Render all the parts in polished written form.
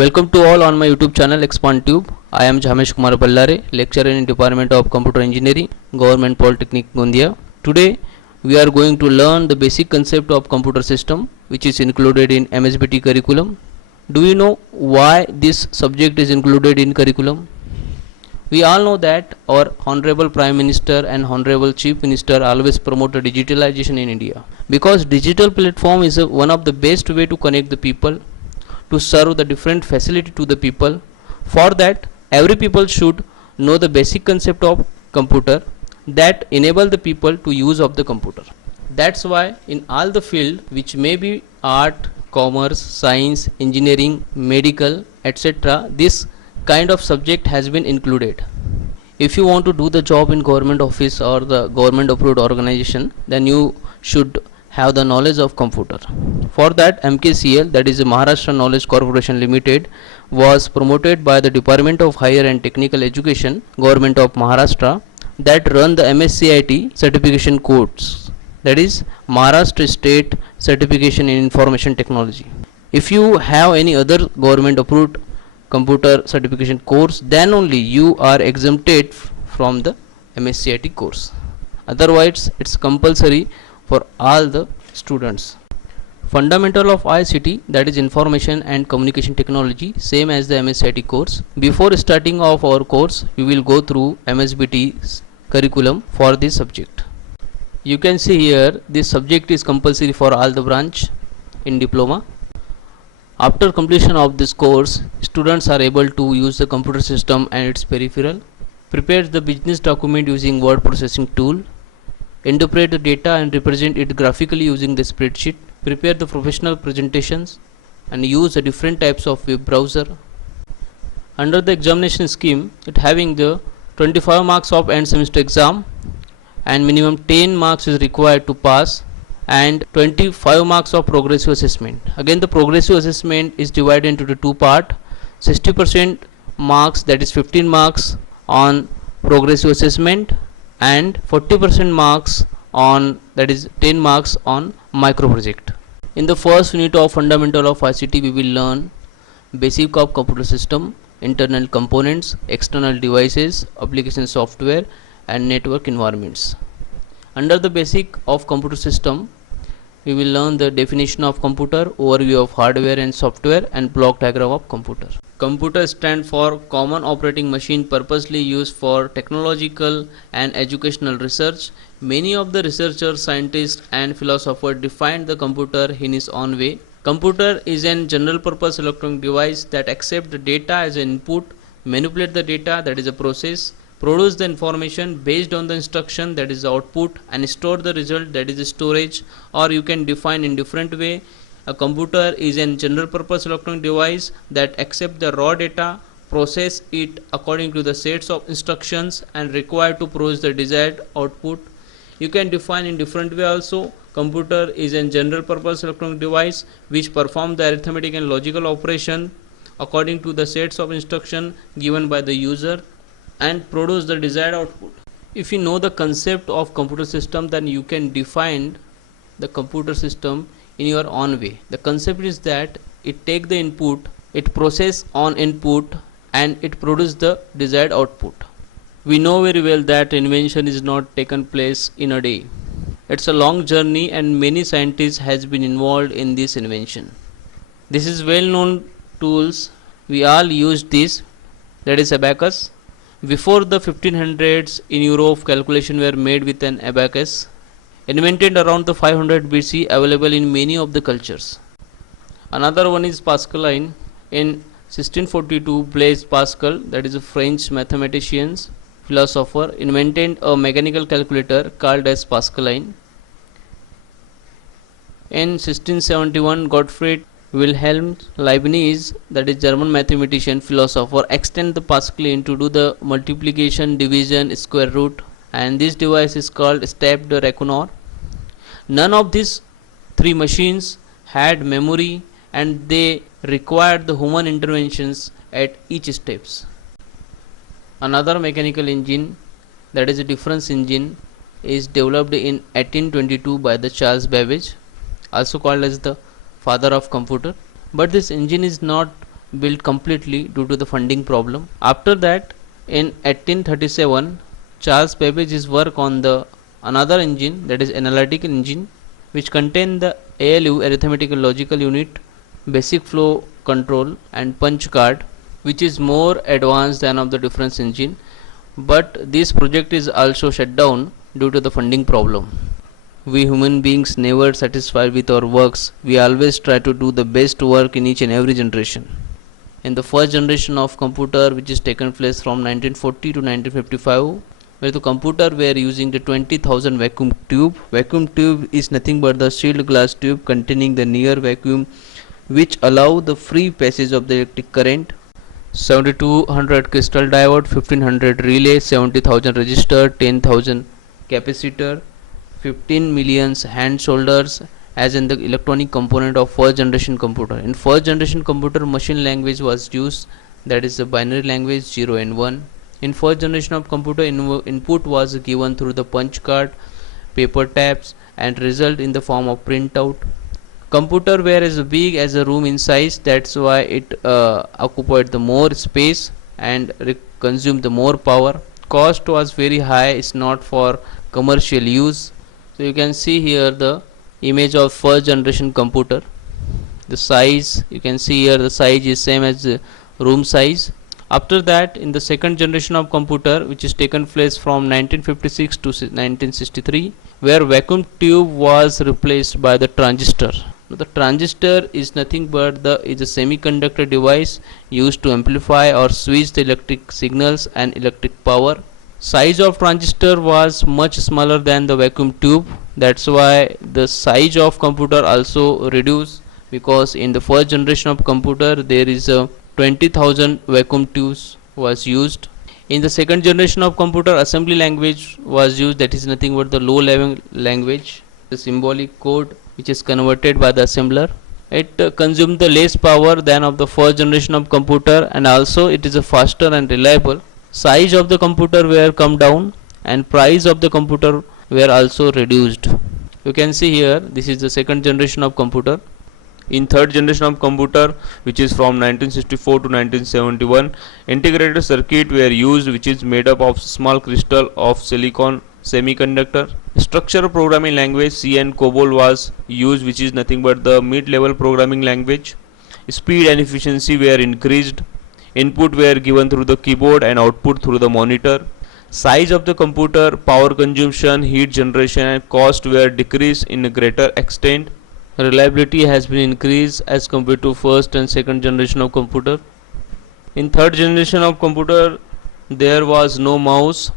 Welcome to all on my YouTube channel Expand Tube. I am Jamesh Kumar Ballare, lecturer in Department of Computer Engineering, Government Polytechnic Gondia. Today we are going to learn the basic concept of computer system, which is included in MSBT curriculum. Do you know why this subject is included in curriculum? We all know that our Honorable Prime Minister and Honorable Chief Minister always promote digitalization in India, because digital platform is one of the best way to connect the people, to serve the different facility to the people. For that, every people should know the basic concept of computer that enable the people to use of the computer. That's why in all the field, which may be art, commerce, science, engineering, medical, etc., this kind of subject has been included. If you want to do the job in government office or the government approved organization, then you should have the knowledge of computer. For that, MKCL, that is Maharashtra Knowledge Corporation Limited, was promoted by the Department of Higher and Technical Education, Government of Maharashtra, that run the MSCIT certification course, that is Maharashtra State Certification in Information Technology. If you have any other government approved computer certification course, then only you are exempted from the MSCIT course. Otherwise, it's compulsory for all the students. Fundamental of ICT, that is Information and Communication Technology, same as the MSCIT course. Before starting of our course, we will go through MSBT's curriculum for this subject. You can see here, this subject is compulsory for all the branch in diploma. After completion of this course, students are able to use the computer system and its peripheral, prepare the business document using word processing tool, interpret the data and represent it graphically using the spreadsheet, prepare the professional presentations, and use the different types of web browser. Under the examination scheme, it having the 25 marks of end semester exam, and minimum 10 marks is required to pass, and 25 marks of progressive assessment. Again, the progressive assessment is divided into the two part. 60% marks, that is 15 marks on progressive assessment, and 40% marks on, that is 10 marks on micro project. In the first unit of fundamental of ICT, we will learn basic of computer system, internal components, external devices, application software, and network environments. Under the basic of computer system, we will learn the definition of computer, overview of hardware and software, and block diagram of computer. Computer stands for Common Operating Machine, purposely used for technological and educational research. Many of the researchers, scientists, and philosophers defined the computer in his own way. Computer is a general purpose electronic device that accepts the data as an input, manipulate the data, that is a process, produce the information based on the instruction, that is the output, and store the result, that is the storage. Or you can define in different way. A computer is a general purpose electronic device that accepts the raw data, process it according to the sets of instructions, and required to produce the desired output. You can define in different way also. Computer is a general purpose electronic device which performs the arithmetic and logical operation according to the sets of instruction given by the user and produce the desired output. If you know the concept of computer system, then you can define the computer system in your own way. The concept is that it take the input, it process on input, and it produce the desired output. We know very well that invention is not taken place in a day. It's a long journey, and many scientists has been involved in this invention. This is well known tools. We all use this, that is abacus. Before the 1500s in Europe, calculation were made with an abacus, invented around the 500 BC, available in many of the cultures. Another one is Pascaline. In 1642, Blaise Pascal, that is a French mathematician, philosopher, invented a mechanical calculator called as Pascaline. In 1671, Gottfried Wilhelm Leibniz, that is German mathematician, philosopher, extend the Pascaline to do the multiplication, division, square root, and this device is called stepped reckoner. None of these three machines had memory, and they required the human interventions at each steps. Another mechanical engine, that is a difference engine, is developed in 1822 by the Charles Babbage, also called as the father of computer. But this engine is not built completely due to the funding problem. After that, in 1837, Charles Babbage's work on the another engine, that is analytical engine, which contained the ALU, arithmetic and logical unit, basic flow control and punch card, which is more advanced than of the difference engine, but this project is also shut down due to the funding problem. We human beings never satisfied with our works. We always try to do the best work in each and every generation. In the first generation of computer, which is taken place from 1940 to 1955, where the computer were using the 20,000 vacuum tube. Vacuum tube is nothing but the sealed glass tube containing the near vacuum, which allow the free passage of the electric current. 7200 crystal diode, 1500 relay, 70,000 resistor, 10,000 capacitor, 15 millions hand shoulders as in the electronic component of first generation computer. In first generation computer, machine language was used, that is the binary language 0 and 1. In first generation of computer, input was given through the punch card, paper tabs and result in the form of printout. Computer were as big as a room in size, that's why it occupied the more space and consumed the more power. Cost was very high, it's not for commercial use. So you can see here the image of first generation computer. The size, you can see here the size is same as the room size. After that, in the second generation of computer, which is taken place from 1956 to 1963, where vacuum tube was replaced by the transistor. The transistor is nothing but is a semiconductor device used to amplify or switch the electric signals and electric power. Size of transistor was much smaller than the vacuum tube, that's why the size of computer also reduced, because in the first generation of computer there is a 20,000 vacuum tubes was used. In the second generation of computer, assembly language was used, that is nothing but the low level language, the symbolic code which is converted by the assembler. It consumes the less power than of the first generation of computer, and also it is a faster and reliable. Size of the computer were come down and price of the computer were also reduced. You can see here, this is the second generation of computer. In third generation of computer, which is from 1964 to 1971, integrated circuit were used, which is made up of small crystal of silicon semiconductor. Structural programming language C and COBOL was used, which is nothing but the mid-level programming language. Speed and efficiency were increased. Input were given through the keyboard and output through the monitor. Size of the computer, power consumption, heat generation and cost were decreased in a greater extent. Reliability has been increased as compared to first and second generation of computer. In third generation of computer, there was no mouse,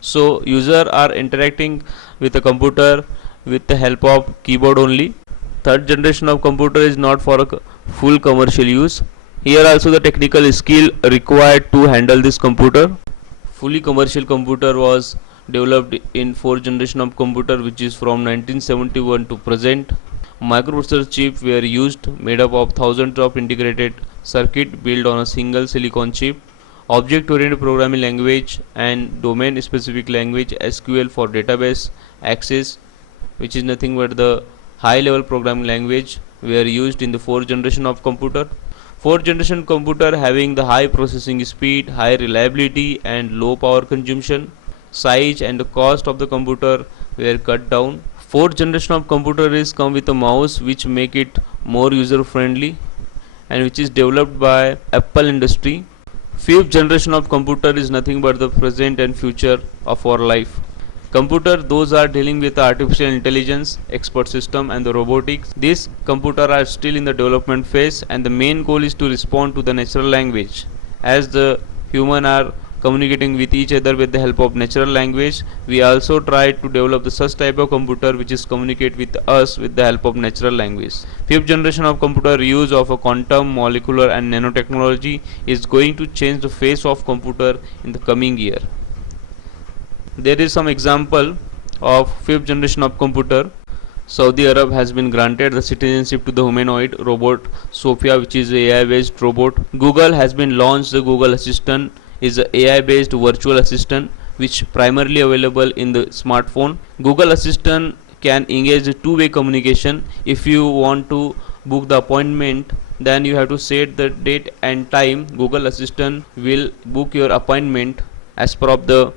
so users are interacting with the computer with the help of keyboard only. Third generation of computer is not for a full commercial use. Here also the technical skill required to handle this computer. Fully commercial computer was developed in fourth generation of computer, which is from 1971 to present. Microprocessor chip were used, made up of thousands of integrated circuit built on a single silicon chip. Object oriented programming language and domain specific language SQL for database access, which is nothing but the high level programming language, were used in the fourth generation of computer. Fourth generation computer having the high processing speed, high reliability and low power consumption. Size and the cost of the computer were cut down. Fourth generation of computer is come with a mouse, which make it more user friendly and which is developed by Apple industry. Fifth generation of computer is nothing but the present and future of our life. Computer, those are dealing with artificial intelligence, expert system and the robotics. These computer are still in the development phase, and the main goal is to respond to the natural language. As the human are communicating with each other with the help of natural language, we also try to develop the such type of computer which is communicate with us with the help of natural language. Fifth generation of computer, use of a quantum, molecular and nanotechnology is going to change the face of computer in the coming year. There is some example of fifth generation of computer. Saudi Arab has been granted the citizenship to the humanoid robot Sophia, which is a AI based robot. Google has been launched the Google Assistant, is a AI based virtual assistant which primarily available in the smartphone. Google Assistant can engage two-way communication. If you want to book the appointment, then you have to set the date and time. Google Assistant will book your appointment as per of the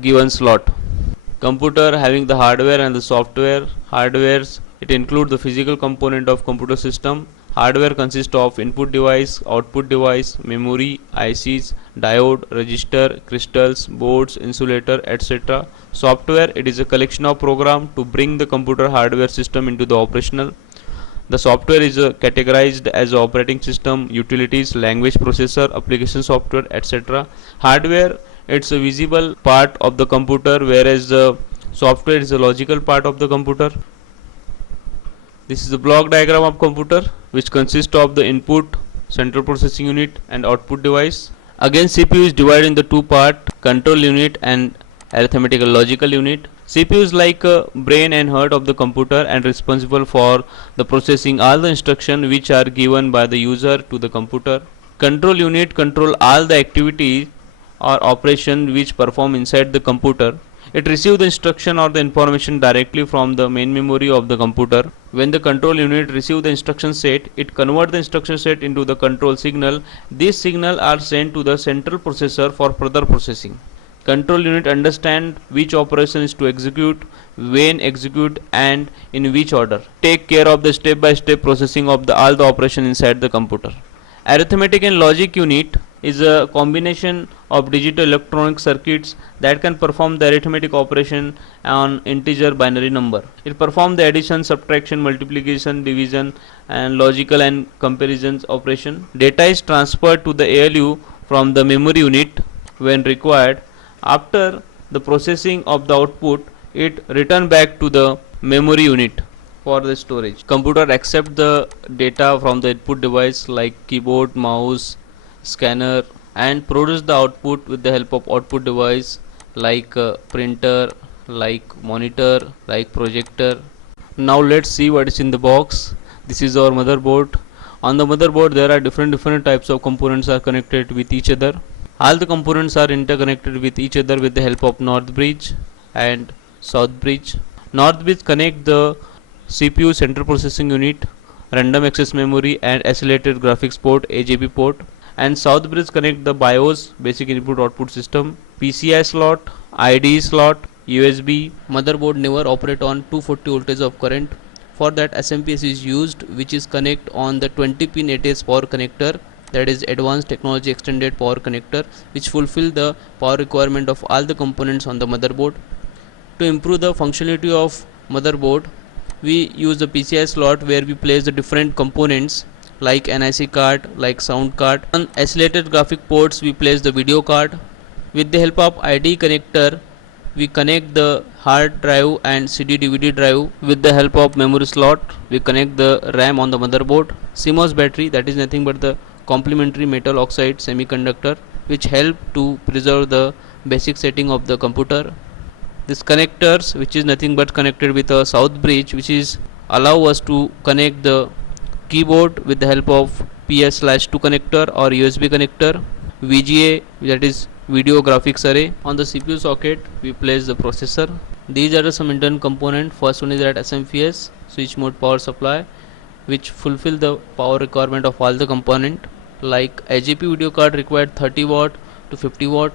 given slot. Computer having the hardware and the software. Hardwares, it includes the physical component of computer system. Hardware consists of input device, output device, memory, ICs, diode, register, crystals, boards, insulator, etc. Software, it is a collection of program to bring the computer hardware system into the operational. The software is categorized as operating system, utilities, language processor, application software, etc. Hardware, it's a visible part of the computer, whereas the software is a logical part of the computer. This is the block diagram of computer, which consists of the input, central processing unit, and output device. Again, CPU is divided into two parts: control unit and arithmetical logical unit. CPU is like a brain and heart of the computer and responsible for the processing all the instructions which are given by the user to the computer. Control unit control all the activities or operation which perform inside the computer. It receives the instruction or the information directly from the main memory of the computer. When the control unit receives the instruction set, it converts the instruction set into the control signal. These signals are sent to the central processor for further processing. Control unit understand which operation is to execute, when execute, and in which order. Take care of the step-by-step processing of all the operation inside the computer. Arithmetic and logic unit is a combination of digital electronic circuits that can perform the arithmetic operation on integer binary number. It performs the addition, subtraction, multiplication, division, and logical and comparisons operation. Data is transferred to the ALU from the memory unit when required. After the processing of the output, it return back to the memory unit for the storage. Computer accept the data from the input device like keyboard, mouse, scanner, and produce the output with the help of output device like printer, like monitor, like projector. Now let's see what is in the box. This is our motherboard. On the motherboard there are different types of components are connected with each other. All the components are interconnected with each other with the help of north bridge and south bridge. North bridge connect the CPU, central processing unit, random access memory, and accelerated graphics port AJB port, and south bridge connect the BIOS, basic input output system, PCI slot, IDE slot, USB. Motherboard never operate on 240 voltage of current. For that SMPS is used, which is connect on the 20 pin ATS power connector, that is advanced technology extended power connector, which fulfill the power requirement of all the components on the motherboard. To improve the functionality of motherboard, we use the PCI slot where we place the different components like NIC card, like sound card. On accelerated graphic ports we place the video card. With the help of IDE connector we connect the hard drive and CD DVD drive. With the help of memory slot we connect the RAM on the motherboard. CMOS battery, that is nothing but the complementary metal oxide semiconductor, which help to preserve the basic setting of the computer. This connectors, which is nothing but connected with a south bridge, which is allow us to connect the keyboard with the help of PS/2 connector or USB connector. VGA, that is video graphics array. On the CPU socket we place the processor. These are some internal component. First one is that SMPS, switch mode power supply, which fulfill the power requirement of all the component. Like IGP video card required 30 watt to 50 watt,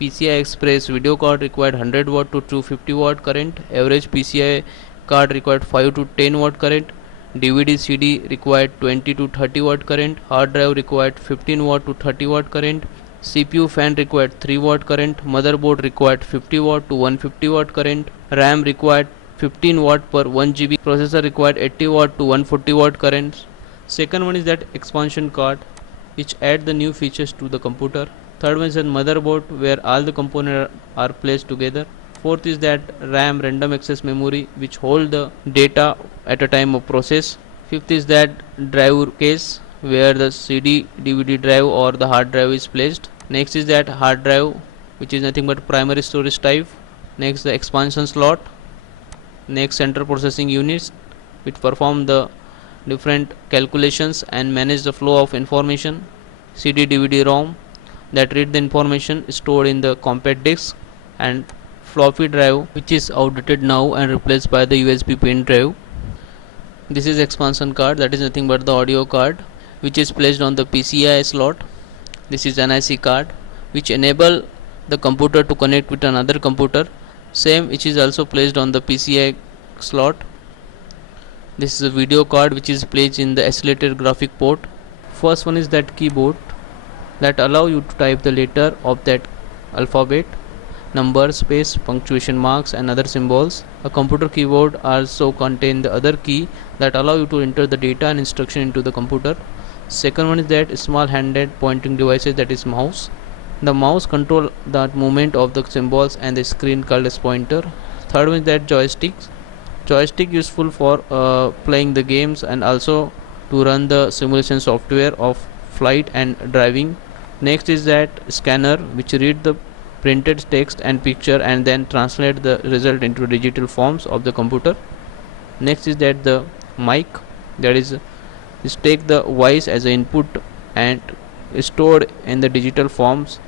PCI Express video card required 100 watt to 250 watt current, average PCI card required 5 to 10 watt current, DVD CD required 20 to 30 watt current, hard drive required 15 watt to 30 watt current, CPU fan required 3 watt current, motherboard required 50 watt to 150 watt current, RAM required 15 watt per 1 GB, processor required 80 watt to 140 watt current. Second one is that expansion card, which add the new features to the computer. Third one is that motherboard, where all the components are placed together. Fourth is that RAM, random access memory, which hold the data at a time of process. Fifth is that drive case, where the CD DVD drive or the hard drive is placed. Next is that hard drive, which is nothing but primary storage type. Next the expansion slot. Next central processing units, which perform the different calculations and manage the flow of information. CD DVD ROM, that read the information stored in the compact disc, and floppy drive, which is outdated now and replaced by the USB pen drive. This is expansion card, that is nothing but the audio card. which is placed on the PCI slot. This is NIC card which enable the computer to connect with another computer, same which is also placed on the PCI slot. This is a video card which is placed in the accelerated graphic port. First one is that keyboard that allow you to type the letter of that alphabet, number, space, punctuation marks and other symbols. A computer keyboard also contain the other key that allow you to enter the data and instruction into the computer. Second one is that small handheld pointing devices, that is mouse. The mouse control the movement of the symbols and the screen called as pointer. Third one is that joystick useful for playing the games and also to run the simulation software of flight and driving. Next is that scanner which read the printed text and picture and then translate the result into digital forms of the computer. Next is that the mic, that is take the voice as an input and stored in the digital forms.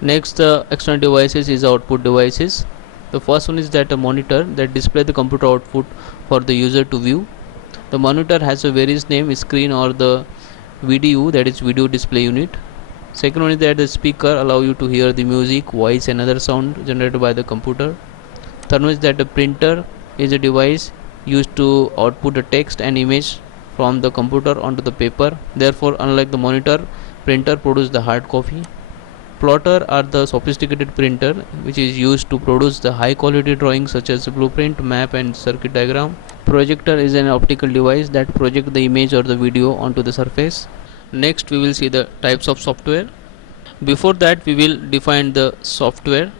Next, the external devices is output devices. The first one is that a monitor that display the computer output for the user to view. The monitor has a various name, screen or the VDU, that is video display unit. Second one is that the speaker allow you to hear the music, voice and other sound generated by the computer. Third one is that the printer is a device used to output the text and image from the computer onto the paper. Therefore, unlike the monitor, printer produce the hard copy. Plotter are the sophisticated printer which is used to produce the high quality drawings such as blueprint, map and circuit diagram. Projector is an optical device that project the image or the video onto the surface. Next we will see the types of software. Before that we will define the software.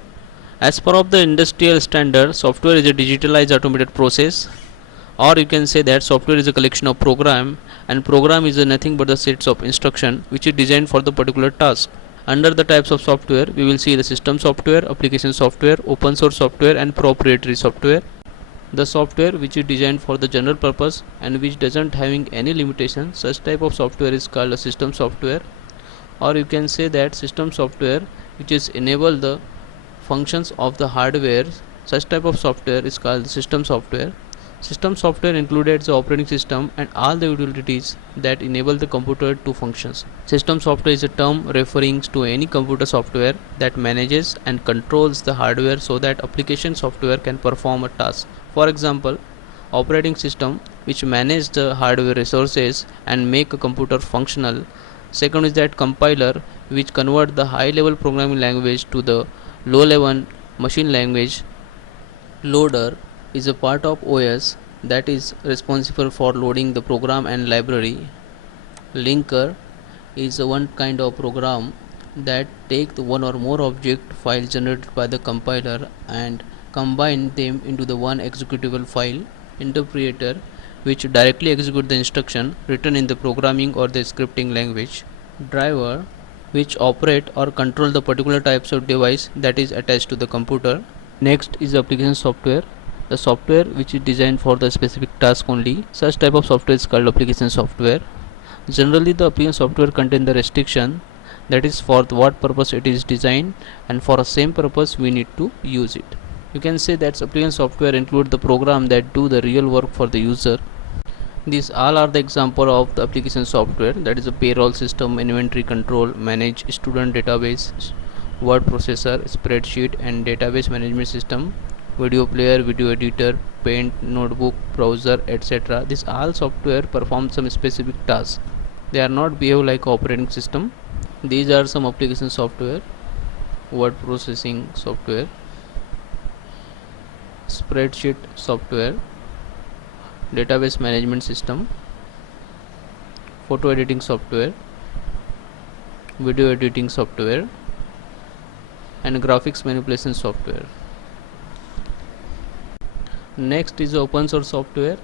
As per of the industrial standard, software is a digitalized automated process, or you can say that software is a collection of program, and program is nothing but the sets of instruction which is designed for the particular task. Under the types of software we will see the system software, application software, open source software and proprietary software. The software which is designed for the general purpose and which doesn't having any limitation, such type of software is called a system software, or you can say that system software which is enable the functions of the hardware, such type of software is called system software. System software included the operating system and all the utilities that enable the computer to functions. System software is a term referring to any computer software that manages and controls the hardware so that application software can perform a task. For example, operating system which manage the hardware resources and make a computer functional. Second is that compiler which convert the high level programming language to the low level machine language. Loader is a part of OS that is responsible for loading the program and library. Linker is one kind of program that take the one or more object files generated by the compiler and combine them into the one executable file. Interpreter which directly execute the instruction written in the programming or the scripting language. Driver which operate or control the particular types of device that is attached to the computer. Next is application software, the software which is designed for the specific task only. Such type of software is called application software. Generally the application software contain the restriction, that is for what purpose it is designed, and for the same purpose we need to use it. You can say that application software include the program that do the real work for the user. These all are the example of the application software, that is a payroll system, inventory control, manage student database, word processor, spreadsheet and database management system, video player, video editor, paint, notebook, browser, etc. This all software perform some specific tasks. They are not behave like operating system. These are some application software: word processing software, spreadsheet software, database management system, photo editing software, video editing software and graphics manipulation software. Next is open source software.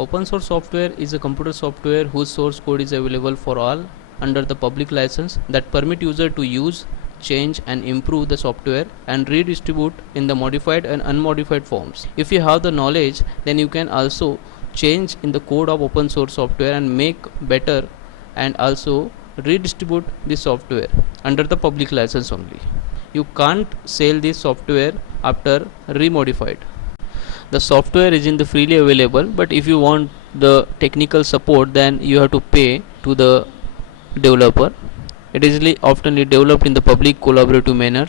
Open source software is a computer software whose source code is available for all under the public license that permit user to use, change and improve the software and redistribute in the modified and unmodified forms. If you have the knowledge, then you can also change in the code of open source software and make better and also redistribute the software under the public license only. You can't sell this software after remodified. The software is in the freely available, but if you want the technical support, then you have to pay to the developer. It is oftenly developed in the public collaborative manner,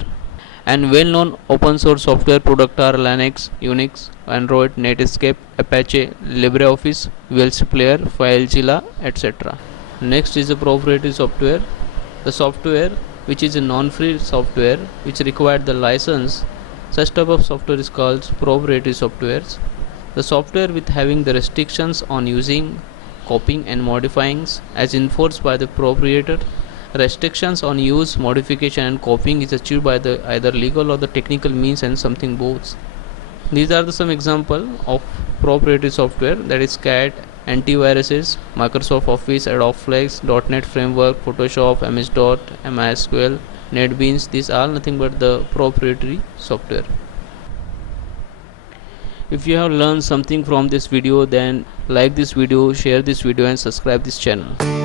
and well-known open source software products are Linux, Unix, Android, Netscape, Apache, LibreOffice, VLC Player, FileZilla, etc. Next is the proprietary software. The software which is a non-free software which requires the license. Such type of software is called proprietary softwares. The software with having the restrictions on using, copying and modifying as enforced by the proprietor. Restrictions on use, modification and copying is achieved by the either legal or the technical means and something both. These are some example of proprietary software, that is CAT, antiviruses, Microsoft Office, Adobe Flex, .NET Framework, Photoshop, MS-DOT, MySQL, NetBeans. These are nothing but the proprietary software. If you have learned something from this video, then like this video, share this video and subscribe this channel.